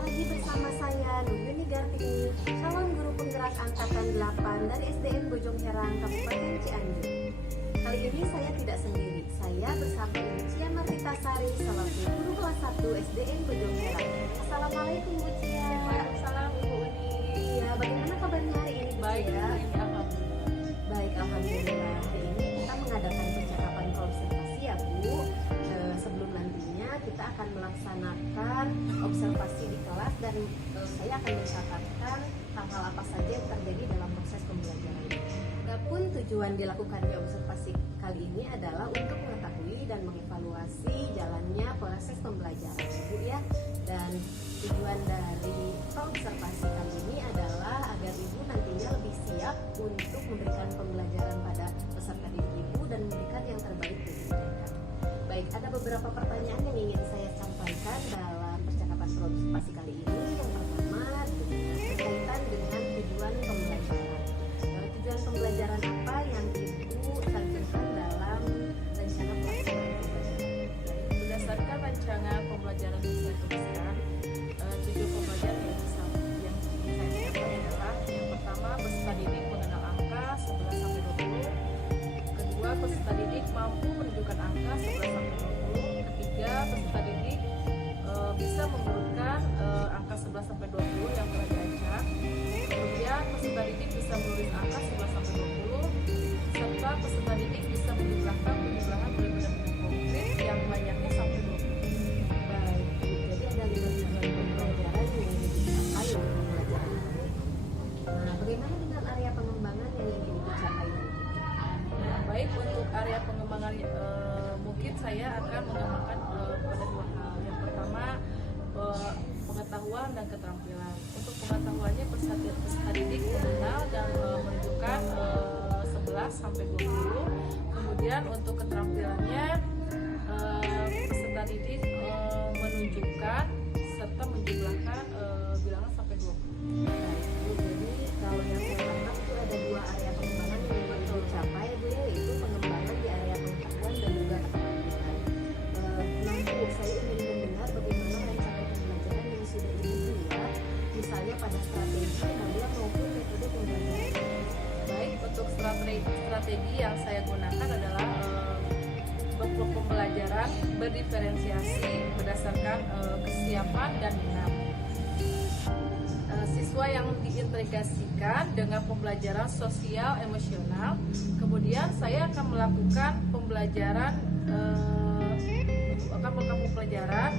lagi bersama saya Nuyuni Gartini, calon guru penggerak angkatan 8 dari SDN Bojong Herang, Kabupaten Cianjur. Kali ini saya tidak sendiri, saya bersama Ibu Cian Martitasari, selaku guru kelas 1 SDN Bojong Herang. Assalamualaikum Bu Cian. Waalaikumsalam Ibu Uni. Iya, bagaimana kabarnya hari ini Bu Baik, Cian? alhamdulillah. Baik, alhamdulillah. Hari ini kita mengadakan percakapan observasi ya Bu. Sebelum nantinya kita akan melaksanakan observasi di kelas dan saya akan mencatatkan hal-hal apa saja yang terjadi dalam proses pembelajaran. Adapun tujuan dilakukannya observasi kali ini adalah untuk mengetahui dan mengevaluasi jalannya proses pembelajaran Bu ya. Dan tujuan dari observasi kali ini adalah agar Ibu nantinya lebih siap untuk memberikan pembelajaran pada peserta didik Ibu dan memberikan yang terbaik untuk mereka. Baik, ada beberapa pertanyaan yang ingin saya sampaikan dalam percakapan observasi kali ini. Yang pertama berkaitan dengan tujuan pembelajaran. Tujuan pembelajaran apa yang Ibu cantumkan dalam rencana pelaksanaan pembelajaran? Berdasarkan rancangan pembelajaran yang saya tuliskan, tujuan pembelajaran yang saya capai adalah yang pertama, peserta didik mengenal angka 11 sampai 20. Kedua, peserta didik mampu menunjukkan angka 11 sampai 20. Ketiga, peserta didik bisa mengurutkan angka 11 sampai 20 yang telah diacak. Kemudian peserta didik bisa menulis angka 11 sampai 20 serta peserta didik bisa menjumlahkan penjumlahan benda-benda konkret yang banyaknya sampai 20. Baik, jadi ada 5 tujuan pembelajaran yang ingin dicapai dalam pembelajaran ini. Nah, bagaimana dengan area pengembangan yang ingin Ibu capai nanti? Baik, untuk area pengembangan mungkin saya akan mengembangkan pada dua hal. Yang pertama, pengetahuan dan keterampilan. Untuk pengetahuannya, peserta didik mengenal dan menunjukkan 11 sampai 20. Kemudian untuk keterampilannya, peserta didik menunjukkan serta menjumlahkan bilangan sampai 20. Jadi kalau yang saya tangkap itu ada 2 area pengembangan yang ingin dicapai Bu ya, yaitu pengembangan di area pengetahuan dan juga keterampilan. Nah Bu, saya ingin mendengar bagaimana rencana pembelajaran yang sudah Ibu buat, misalnya pada strategi, model maupun metode pembelajaran. Baik, untuk strategi yang saya gunakan adalah bentuk pembelajaran berdiferensiasi berdasarkan kesiapan dan minat. Siswa yang diintegrasikan dengan pembelajaran sosial emosional. Kemudian saya akan melakukan pembelajaran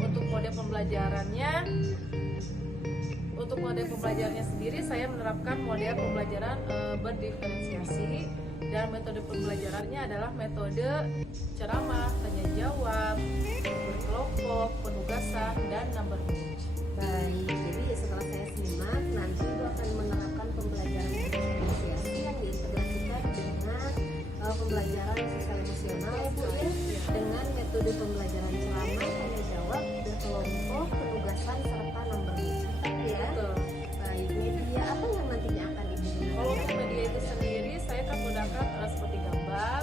untuk model pembelajarannya. Untuk model pembelajarannya sendiri saya menerapkan model pembelajaran berdiferensiasi dan metode pembelajarannya adalah metode ceramah, tanya jawab, berkelompok, penugasan, dan number match. Baik, jadi setelah saya simak, nanti Ibu akan menerapkan pembelajaran diferensiasi yang diintegrasikan dengan pembelajaran sosial emosional ya Bu ya, dengan metode pembelajaran ceramah, tanya jawab, berkelompok, penugasan, serta number match. Ya. Betul. Baik, media apa yang nantinya akan Ibu gunakan? Kalau untuk media itu sendiri, saya akan menggunakan seperti gambar,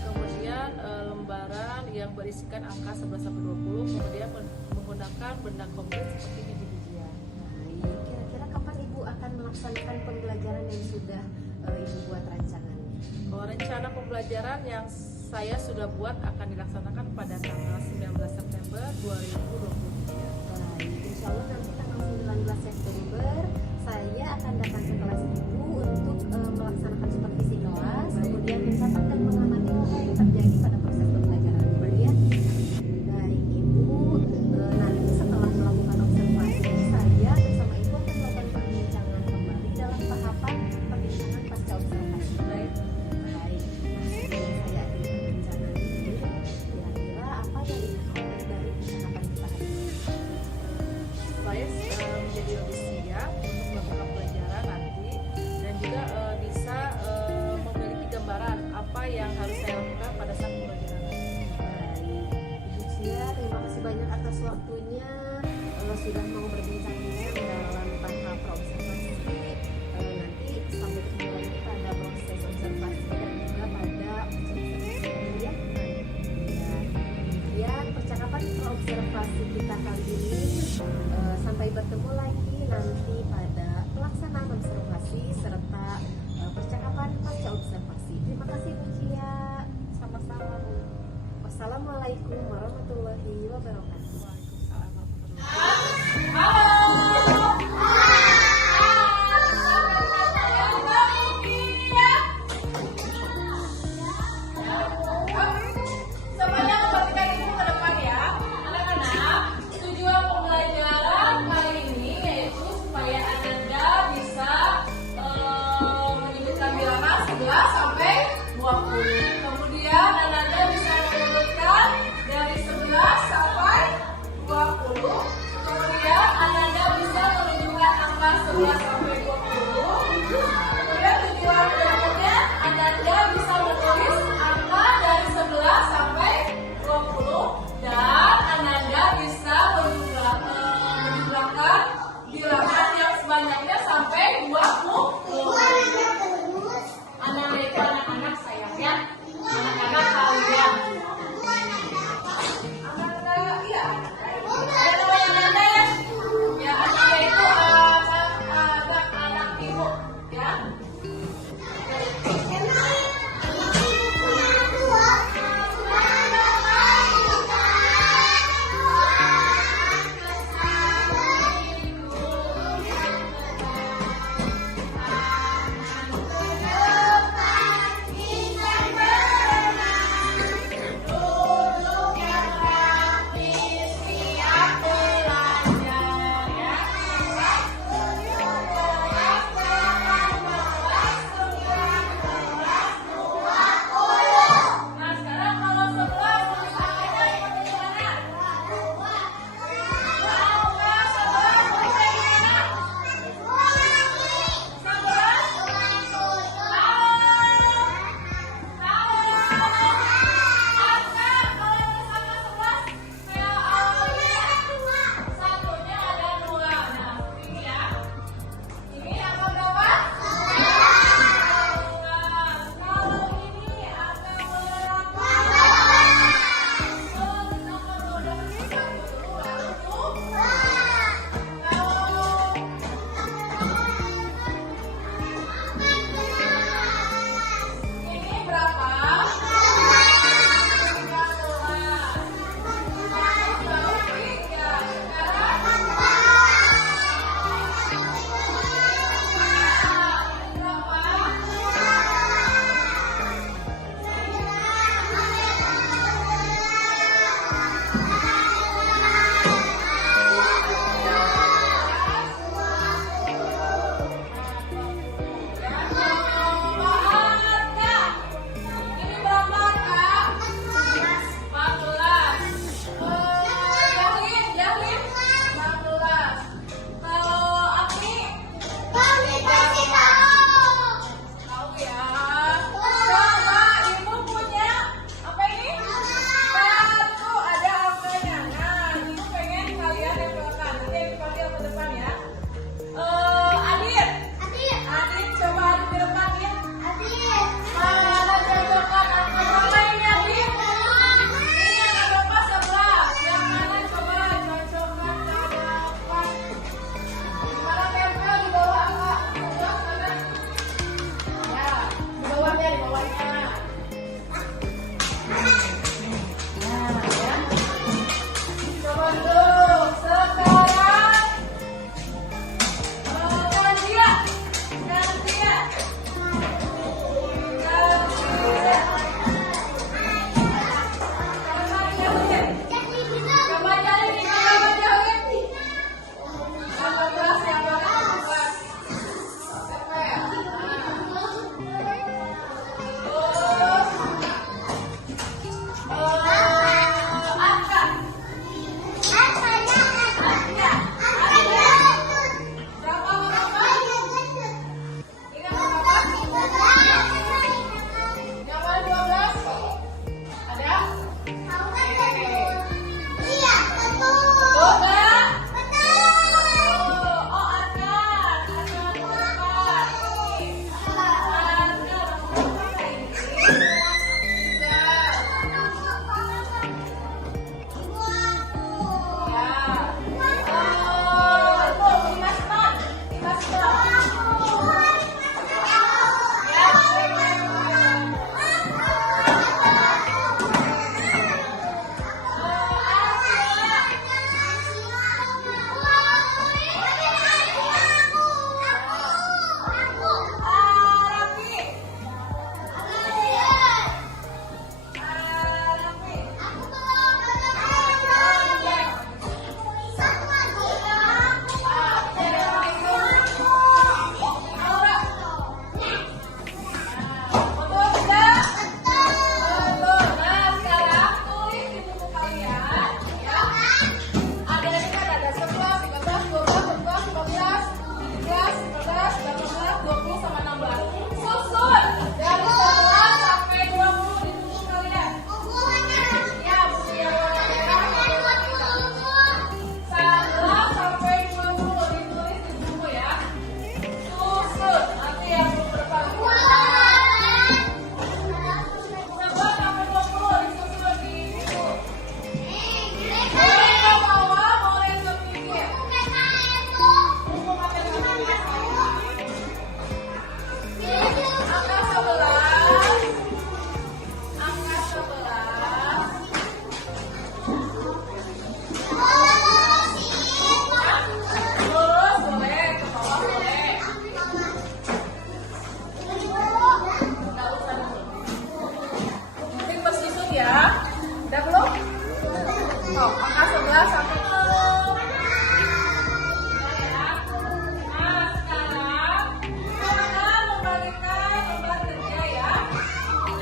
kemudian lembaran yang berisikan angka 11 sampai 20, kemudian menggunakan benda konkret seperti biji-bijian. Baik, kira-kira kapan Ibu akan melaksanakan pembelajaran yang sudah Ibu buat rancangannya? Kalau rencana pembelajaran yang saya sudah buat akan dilaksanakan pada tanggal 19 September 2023. Baik, insya Allah nanti tanggal 19 September saya akan datang ke kelas Ibu untuk melaksanakan supervisi kelas, kemudian mencatat dan mengamati apa yang terjadi pada proses pembelajaran Ibu ya. Baik Ibu, nanti setelah melakukan observasi, saya bersama Ibu akan melakukan perbincangan kembali dalam tahapan perbincangan pasca observasi. Baik. Baik, nah sebelum saya akhiri perbincangan ini, kira-kira apa yang ingin Anda dari percakapan kita hari ini? Saya menjadi lebih siap untuk melakukan pelajaran nanti dan juga bisa memiliki gambaran apa yang harus saya lakukan pada saat pembelajaran nanti. Baik, Ibu Cia, terima kasih banyak atas waktunya, sudah mau berbincang-bincang dalam tahap observasi. Nanti sampai ketemu lagi pada proses observasi dan juga pada observasi ya. Demikian percakapan observasi kita kali ini. Sampai bertemu lagi nanti pada pelaksanaan observasi serta percakapan pasca observasi. Terima kasih Bu Cia. Sama-sama Bu. Wassalamualaikum warahmatullahi wabarakatuh. Waalaikumsalam warahmatullahi wabarakatuh. Semuanya memperhatikan ibu ke depan ya. Anak-anak, tujuan pembelajaran kali ini yaitu supaya Ananda bisa menyebutkan bilangan 11 sampai 20. Kemudian Ananda bisa mengurutkan dari 11 sampai 20. Kemudian Ananda Oh, angka 11 sampai 10. Nah, sekarang kita akan membagikan lembar kerja ya.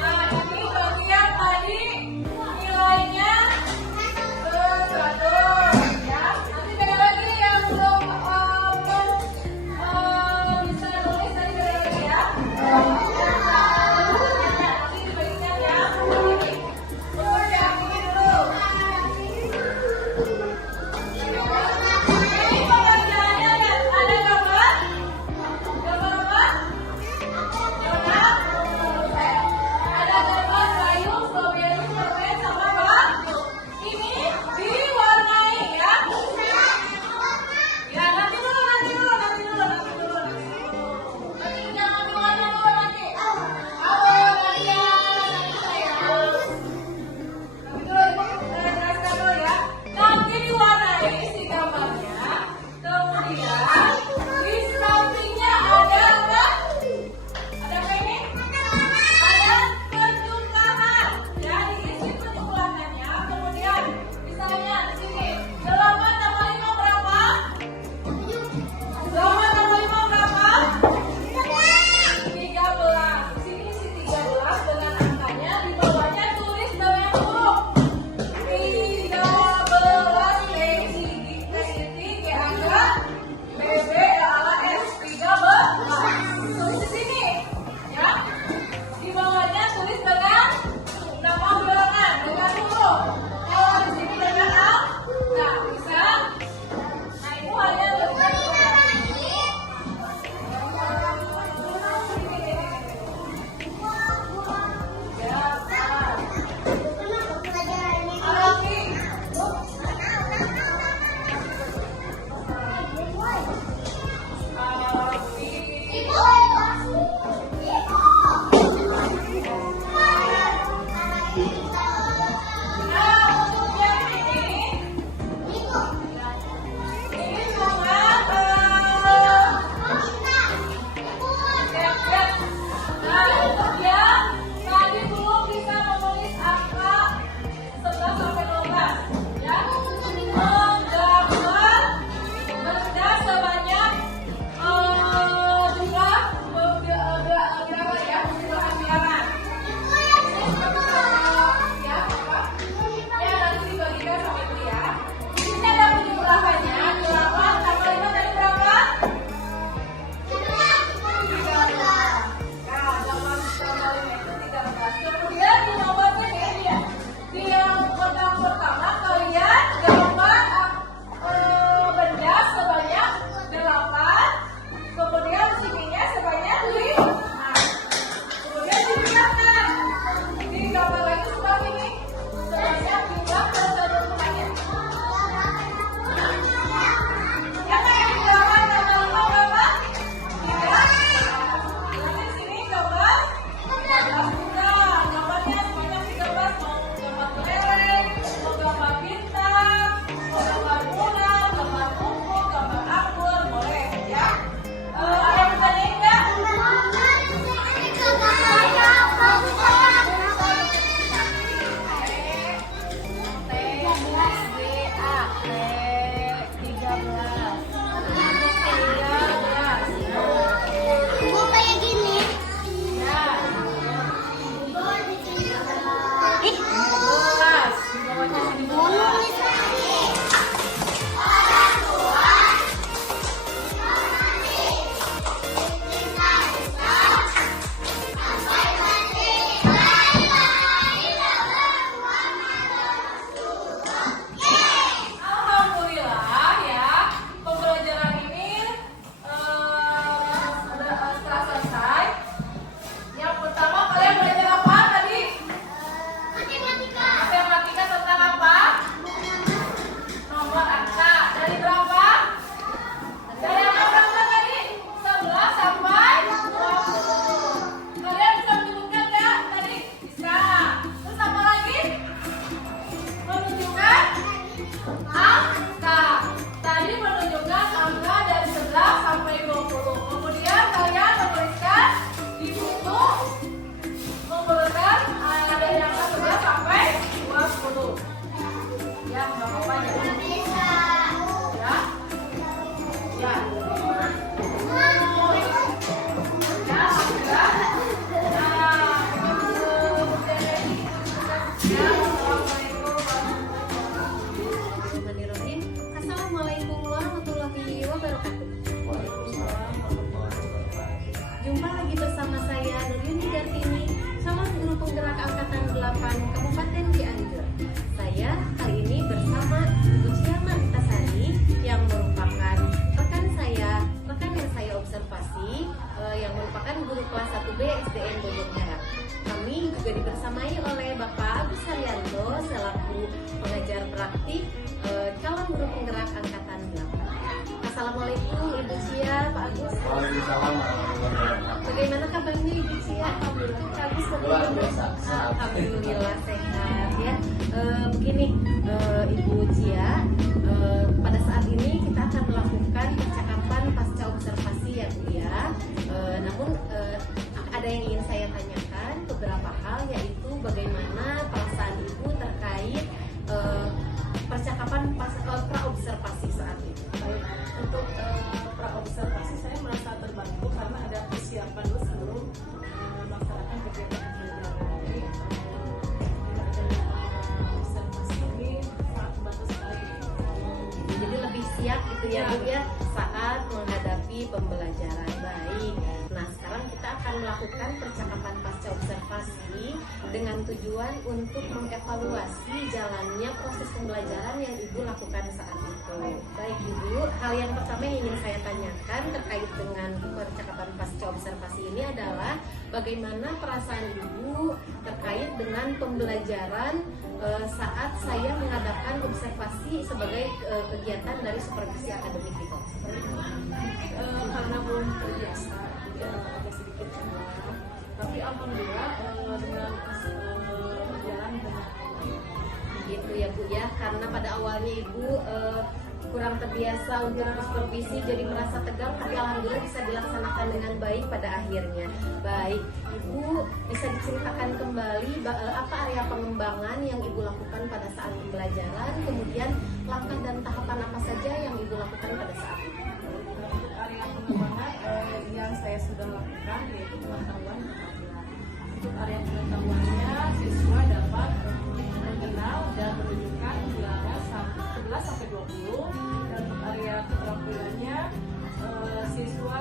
Nah, ini bagi yang tadi nilainya satu ya. Nanti beda lagi yang belum bisa nulis tadi beda lagi ya. Nanti dibagikan ya. Untuk yang ini dulu. Ini pengerjaannya lihat ada gambar. Gambar apa? Donat. Ada gambar kayu, stroberi, permen, sama batu. Ini diwarnai ya. Ya nanti dulu. Nanti jangan diwarna dulu nanti. Nanti ya. Jelaskan dulu ya. Nanti diwarnai si gambarnya. Kemudian di sampingnya ada apa? Ada apa ini? Ada penjumlahan. Ya, diisi penjumlahannya. Kemudian misalnya di sini 8 tambah 5 berapa? 8 tambah 5 berapa? 13. Di sini isi 13 dengan angkanya. Di bawahnya tulis dengan huruf 13 T angka BB LAS 13. Tulis di sini ya. Di bawahnya tulis dengan nama bilangan dengan huruf. Kalau di sini dengan angka bisa. Nah itu hanya tulisan yang jawabannya. Ya? Ya. Bismillahirrahmanirrahim. Assalamualaikum warahmatullahi wabarakatuh. Jumpa lagi bersama saya Nuryuni Gartini, calon guru penggerak angkatan 8 Kabupaten Cianjur. Saya kali ini bersama Ibu Cia Martasari yang merupakan rekan yang saya observasi, yang merupakan guru kelas 1B SDN Bojong Barat. Kami juga dibersamai oleh Bapak Agus Haryanto selaku pengajar praktik calon guru penggerak angkatan 8. Assalamualaikum Ibu Cia, Pak Agus. Waalaikumsalam warahmatullahi wabarakatuh. Bagaimana kabarnya Ibu Cia? Alhamdulillah. Pak Agus bagaimana? Alhamdulillah sehat ya. Begini Ibu Cia, pada saat ini kita akan melakukan percakapan pasca observasi ya Bu ya. Namun ada yang ingin saya tanyakan beberapa hal, yaitu bagaimana perasaan Ibu terkait percakapan pra-observasi saat ini. Baik, untuk pra-observasi saya merasa terbantu karena ada persiapan dulu sebelum melaksanakan kegiatan pembelajaran. Jadi observasi ini sangat membantu sekali. Jadi lebih siap gitu ya Bu ya saat menghadapi pembelajaran. Baik. Nah, sekarang kita akan melakukan percakapan pasca observasi dengan tujuan untuk mengevaluasi jalannya proses pembelajaran yang Ibu lakukan saat itu. Baik Ibu, hal yang pertama yang ingin saya tanyakan terkait dengan percakapan pasca observasi ini adalah bagaimana perasaan Ibu terkait dengan pembelajaran saat saya mengadakan observasi sebagai kegiatan dari supervisi akademik itu. Karena belum terbiasa, jadi agak sedikit cengeng. Tapi alhamdulillah dengan berjalan dengan Gitu ya Bu ya, karena pada awalnya Ibu kurang terbiasa untuk supervisi jadi merasa tegang, tapi alhamdulillah bisa dilaksanakan dengan baik pada akhirnya. Baik, Ibu bisa diceritakan kembali apa area pengembangan yang Ibu lakukan pada saat pembelajaran, kemudian langkah dan tahapan apa saja yang Ibu lakukan pada saat itu. untuk area pengembangan yang saya sudah lakukan yaitu pengetahuan keterampilan. Untuk area pengetahuannya siswa dapat mengenal dan menunjukkan bilangan 11 sampai 20, dan untuk area keterampilannya siswa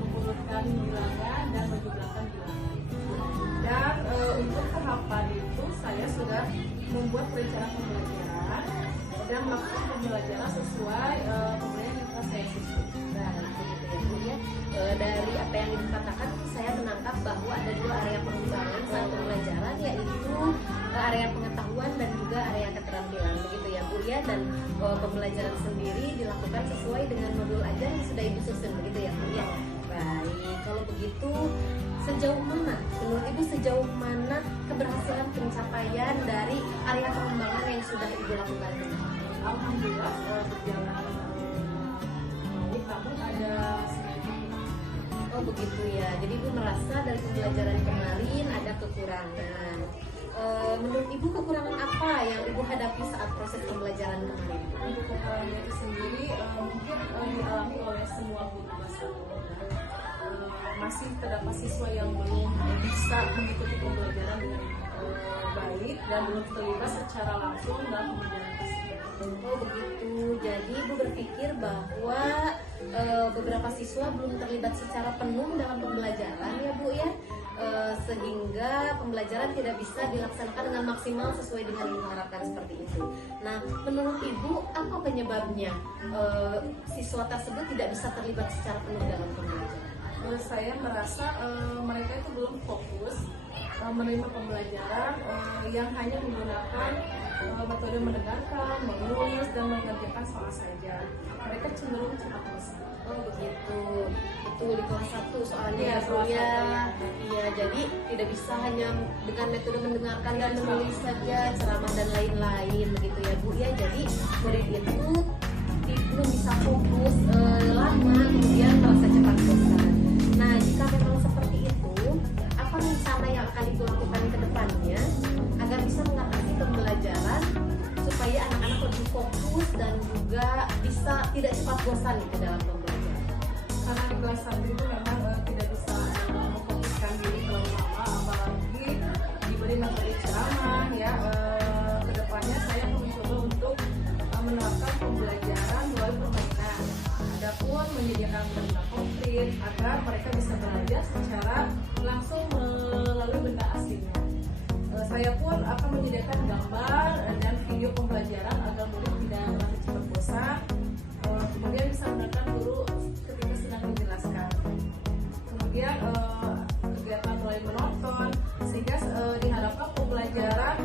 mengurutkan bilangan dan menjumlahkan bilangan. Dan untuk tahapan itu saya sudah membuat rencana pembelajaran dan melakukan pembelajaran sesuai pembelajaran yang telah saya susun. Baik, begitu ya Bu ya. Dari apa yang Ibu katakan, saya menangkap bahwa ada dua area pengembangan saat pembelajaran, yaitu area pengetahuan dan juga area keterampilan, begitu ya Bu ya. Dan pembelajaran sendiri dilakukan sesuai dengan modul ajar yang sudah Ibu susun, begitu ya Bu ya. Baik, kalau begitu sejauh mana menurut Ibu, sejauh mana keberhasilan pencapaian dari area pengembangan yang sudah Ibu lakukan? Alhamdulillah berjalan baik, namun ada sedikit Oh begitu ya, jadi Ibu merasa dari pembelajaran kemarin ada kekurangan. Menurut Ibu kekurangan apa yang Ibu hadapi saat proses pembelajaran kemarin? untuk kekurangannya itu sendiri mungkin dialami oleh semua guru kelas 1. Masih terdapat siswa yang belum bisa mengikuti pembelajaran dengan baik dan belum terlibat secara langsung dalam pembelajaran tersebut. Oh begitu, jadi Ibu berpikir bahwa beberapa siswa belum terlibat secara penuh dalam pembelajaran ya Bu ya, sehingga pembelajaran tidak bisa dilaksanakan dengan maksimal sesuai dengan yang diharapkan seperti itu. Nah, menurut Ibu apa penyebabnya siswa tersebut tidak bisa terlibat secara penuh dalam pembelajaran? Saya merasa mereka itu belum fokus menerima pembelajaran yang hanya menggunakan metode mendengarkan, menulis, dan mengerjakan soal saja. Mereka cenderung cepat bosan. Oh begitu, itu di kelas 1 soalnya Iya, ya Bu kelas ya. satu. Iya, jadi tidak bisa hanya dengan metode mendengarkan dan menulis saja, ceramah dan lain-lain begitu ya Bu ya. Jadi murid itu belum bisa fokus lama, kemudian merasa cepat bosan. Nah, jika memang seperti itu, apa rencana yang akan Ibu lakukan ke depannya agar bisa mengatasi pembelajaran supaya anak-anak lebih fokus dan juga bisa tidak cepat bosan ke dalam pembelajaran? Karena di kelas 1 itu memang tidak bisa memfokuskan diri terlalu lama, apalagi diberi materi ceramah ya. Kedepannya saya akan mencoba untuk menerapkan pembelajaran melalui permainan. Adapun menyediakan benda konkret agar mereka bisa belajar secara langsung melalui benda aslinya. Saya pun akan menyediakan gambar dan video pembelajaran agar murid tidak merasa cepat bosan. Kemudian bisa mendengarkan guru ketika sedang menjelaskan. Kemudian kegiatan mulai menonton sehingga diharapkan pembelajaran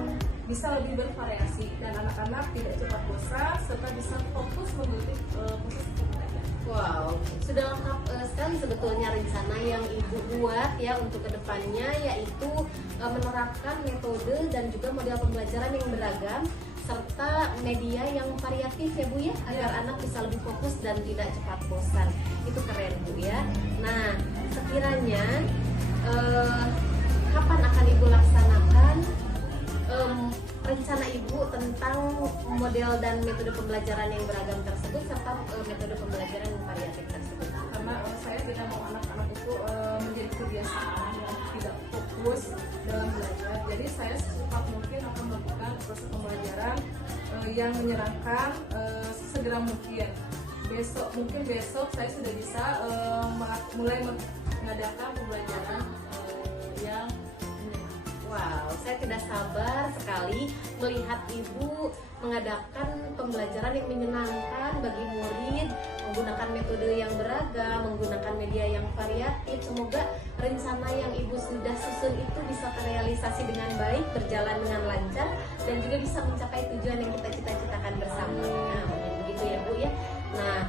bisa lebih bervariasi dan anak-anak tidak cepat bosan serta bisa fokus mengikuti proses pembelajaran. Wow, sudah lengkap sekali sebetulnya rencana yang Ibu buat ya untuk kedepannya, yaitu menerapkan metode dan juga model pembelajaran yang beragam serta media yang variatif ya Bu ya, agar anak bisa lebih fokus dan tidak cepat bosan. Itu keren Bu ya. Nah, sekiranya kapan akan Ibu laksanakan rencana Ibu tentang model dan metode pembelajaran yang beragam tersebut serta metode pembelajaran yang variatif tersebut? Karena saya tidak mau anak-anak itu menjadi kebiasaan yang tidak fokus dalam belajar. Jadi saya secepat mungkin akan melakukan proses pembelajaran yang menyenangkan sesegera mungkin. Mungkin besok saya sudah bisa mulai mengadakan pembelajaran yang Wow, saya tidak sabar sekali melihat Ibu mengadakan pembelajaran yang menyenangkan bagi murid, menggunakan metode yang beragam, menggunakan media yang variatif. Semoga rencana yang Ibu sudah susun itu bisa terrealisasi dengan baik, berjalan dengan lancar, dan juga bisa mencapai tujuan yang kita cita-citakan bersama. Nah, begitu ya Bu ya. Nah,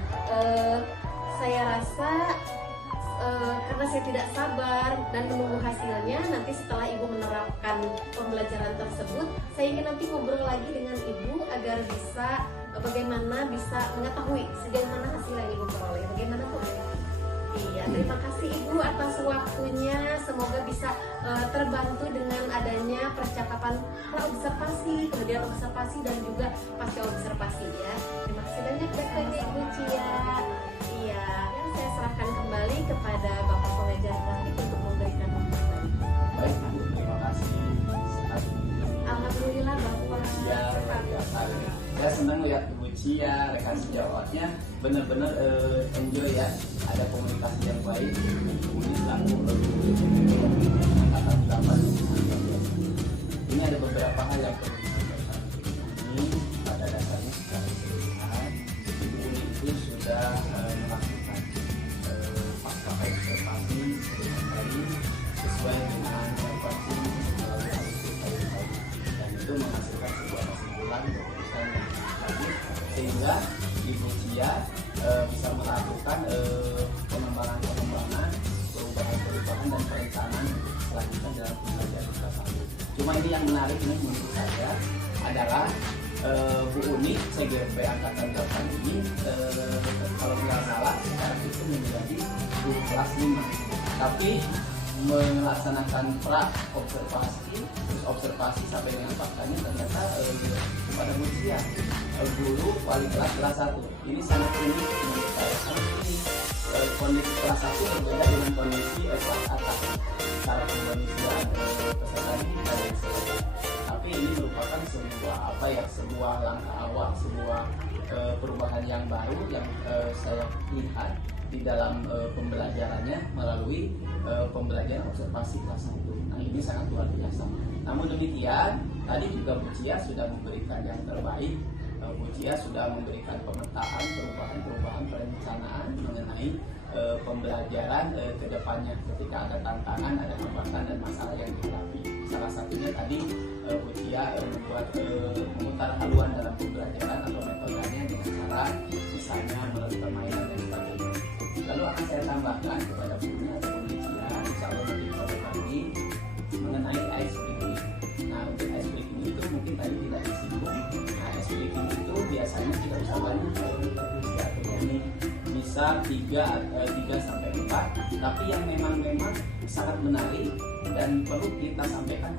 saya rasa karena saya tidak sabar dan menunggu hasilnya, nanti setelah Ibu menerapkan pembelajaran tersebut, saya ingin nanti ngobrol lagi dengan Ibu agar bisa bagaimana bisa mengetahui sejauh mana hasil yang Ibu peroleh. Bagaimana Bu? Iya, terima kasih Ibu atas waktunya. Semoga bisa terbantu dengan adanya percakapan praobservasi, kemudian observasi dan juga pasca observasi ya. Terima kasih banyak Dokter Ibu Cia. Iya, saya serahkan kembali kepada Bapak Pengajar Praktik untuk memberikan pemaparan. Baik Bu, terima kasih. Alhamdulillah Bapak. Ya, saya senang lihat Ibu Cia, rekan sejawatnya benar-benar enjoy ya. Ada komunikasi yang baik. Kemudian selaku angkatan 8. Ini ada beberapa hal yang perlu disampaikan. Ini pada dasarnya secara keseluruhan Ibu Uni itu sudah melakukan pasca observasi kali sesuai dengan evaluasi melalui alur dan itu menghasilkan sebuah kesimpulan keputusan yang bagus sehingga Ibu Cia bisa melakukan pengembangan, perubahan dan perencanaan selanjutnya dalam pembelajaran kelas 1. Cuma ini yang menarik ini menurut saya adalah Bu Uni CGP angkatan 8 ini kalau tidak salah sekarang itu menjadi guru kelas 5, tapi melaksanakan pra observasi terus observasi sampai dengan faktanya ternyata pada Bu Cia guru wali kelas 1. Ini sangat unik menurut saya. Ini kondisi kelas 1 berbeda dengan kondisi kelas atas. Cara pembagian peserta didik dan sebagainya. Tapi ini merupakan sebuah langkah awal, sebuah perubahan yang baru yang saya lihat di dalam pembelajarannya melalui pembelajaran observasi kelas 1. Nah, ini sangat luar biasa. Namun demikian, tadi juga Bu Cia sudah memberikan yang terbaik. Bu Cia sudah memberikan pemetaan perubahan perencanaan mengenai pembelajaran ke depannya ketika ada tantangan, ada hambatan dan masalah yang dihadapi. Salah satunya tadi Bu Cia membuat memutar haluan dalam pembelajaran atau metodenya dengan cara misalnya melalui permainan dan sebagainya. Lalu akan saya tambahkan kepada Bu Cia atau Bu Cia, insya Allah nanti pada pagi mengenai ice breaking. Nah, untuk ice breaking itu mungkin tadi tidak disinggung. Nah, ice breaking itu biasanya tidak usah banyak ini bisa 3 sampai 4, tapi yang memang sangat menarik dan perlu kita sampaikan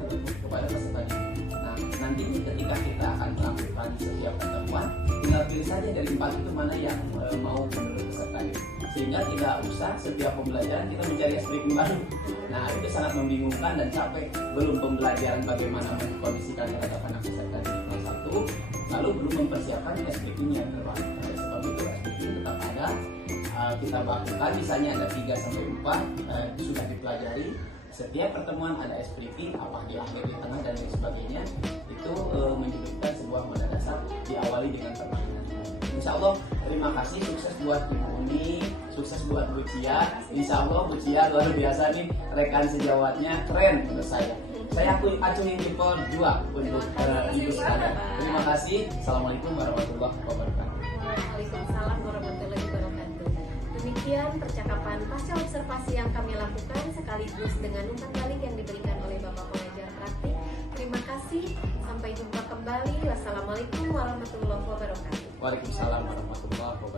kepada peserta didik. Nah, nanti ketika kita akan melakukan setiap pertemuan, tinggal pilih saja dari 4 itu mana yang mau menurut peserta didik. Sehingga tidak usah setiap pembelajaran kita mencari ice breaking baru. Nah itu sangat membingungkan dan capek. Belum pembelajaran bagaimana mengkondisikan terhadap anak peserta didik kelas 1, lalu belum mempersiapkan ice breakingnya. Oleh sebab itu ice breaking tetap ada. Kita bakukan misalnya ada 3-4 sudah dipelajari. Setiap pertemuan ada ice breaking, apa di akhir, di tengah dan lain sebagainya. Itu menghidupkan sebuah modal dasar diawali dengan permainan. Insya Allah terima kasih, sukses buat Ibu Uni, sukses buat Bu Cia. Insya Allah Bu Cia luar biasa nih, rekan sejawatnya keren menurut saya. Saya acungin jempol 2 untuk Ibu sekalian. Terima kasih. Assalamualaikum warahmatullahi wabarakatuh. Waalaikumsalam warahmatullahi wabarakatuh. Demikian percakapan pasca observasi yang kami lakukan sekaligus dengan umpan balik yang diberikan oleh Bapak Pengajar Praktik. Terima kasih. Sampai jumpa kembali. Wassalamualaikum warahmatullahi wabarakatuh. Waalaikumsalam warahmatullahi wabarakatuh.